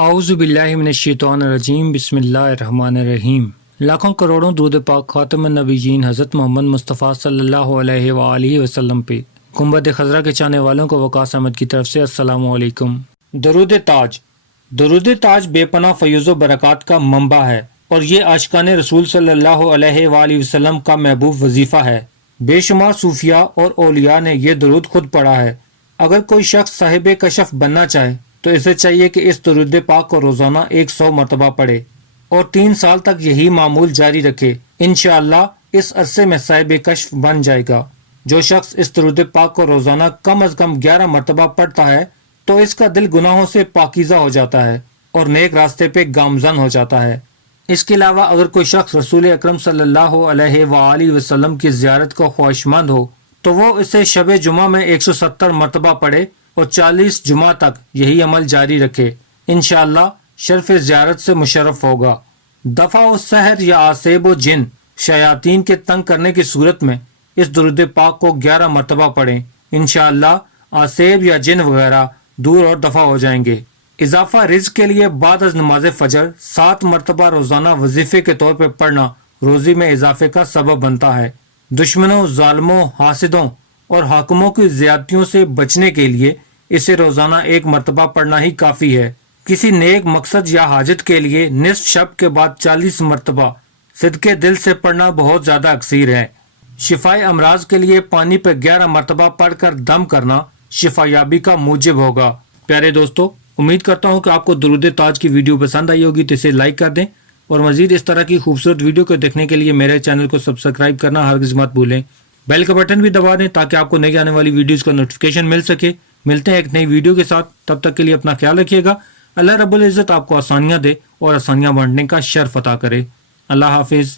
اعوذ باللہ من الشیطان الرجیم، بسم اللہ الرحمن الرحیم۔ لاکھوں کروڑوں درود پاک خاتم النبیین حضرت محمد مصطفیٰ صلی اللہ علیہ وآلہ وسلم پہ۔ گنبد خضرا کے چاہنے والوں کو وقاص احمد کی طرف سے السلام علیکم۔ درود تاج۔ درود تاج بے پناہ فیض و برکات کا منبع ہے اور یہ عاشقان رسول صلی اللہ علیہ وآلہ وسلم کا محبوب وظیفہ ہے۔ بے شمار صوفیاء اور اولیاء نے یہ درود خود پڑھا ہے۔ اگر کوئی شخص صاحب کشف بننا چاہے تو اسے چاہیے کہ اس درود پاک کو روزانہ 100 مرتبہ پڑھے اور 3 سال تک یہی معمول جاری رکھے۔ انشاءاللہ اس عرصے میں صاحب کشف بن جائے گا۔ جو شخص اس درود پاک کو روزانہ کم از کم 11 مرتبہ پڑھتا ہے تو اس کا دل گناہوں سے پاکیزہ ہو جاتا ہے اور نیک راستے پہ گامزن ہو جاتا ہے۔ اس کے علاوہ اگر کوئی شخص رسول اکرم صلی اللہ علیہ وآلہ وسلم کی زیارت کو خواہشمند ہو تو وہ اسے شب جمعہ میں 170 مرتبہ پڑھے اور 40 جمعہ تک یہی عمل جاری رکھے۔ انشاءاللہ شرف زیارت سے مشرف ہوگا۔ دفع و سحر یا آسیب و جن شیاطین کے تنگ کرنے کی صورت میں اس درود پاک کو 11 مرتبہ پڑھیں۔ انشاءاللہ آسیب یا جن وغیرہ دور اور دفع ہو جائیں گے۔ اضافہ رزق کے لیے بعد از نماز فجر 7 مرتبہ روزانہ وظیفے کے طور پہ پڑھنا روزی میں اضافے کا سبب بنتا ہے۔ دشمنوں، ظالموں، حاسدوں اور حاکموں کی زیادتیوں سے بچنے کے لیے اسے روزانہ 1 مرتبہ پڑھنا ہی کافی ہے۔ کسی نیک مقصد یا حاجت کے لیے نصف شب کے بعد 40 مرتبہ صدقے دل سے پڑھنا بہت زیادہ اکثیر ہے۔ شفائے امراض کے لیے پانی پہ 11 مرتبہ پڑھ کر دم کرنا شفا یابی کا موجب ہوگا۔ پیارے دوستو، امید کرتا ہوں کہ آپ کو درود تاج کی ویڈیو پسند آئی ہوگی تو اسے لائک کر دیں اور مزید اس طرح کی خوبصورت ویڈیو کو دیکھنے کے لیے میرے چینل کو سبسکرائب کرنا ہرگز مت بھولیں۔ بیل کا بٹن بھی دبا دیں تاکہ آپ کو نئی آنے والی ویڈیوز کا نوٹیفیکیشن مل سکے۔ ملتے ہیں ایک نئی ویڈیو کے ساتھ، تب تک کے لیے اپنا خیال رکھیے گا۔ اللہ رب العزت آپ کو آسانیاں دے اور آسانیاں بانٹنے کا شرف عطا کرے۔ اللہ حافظ۔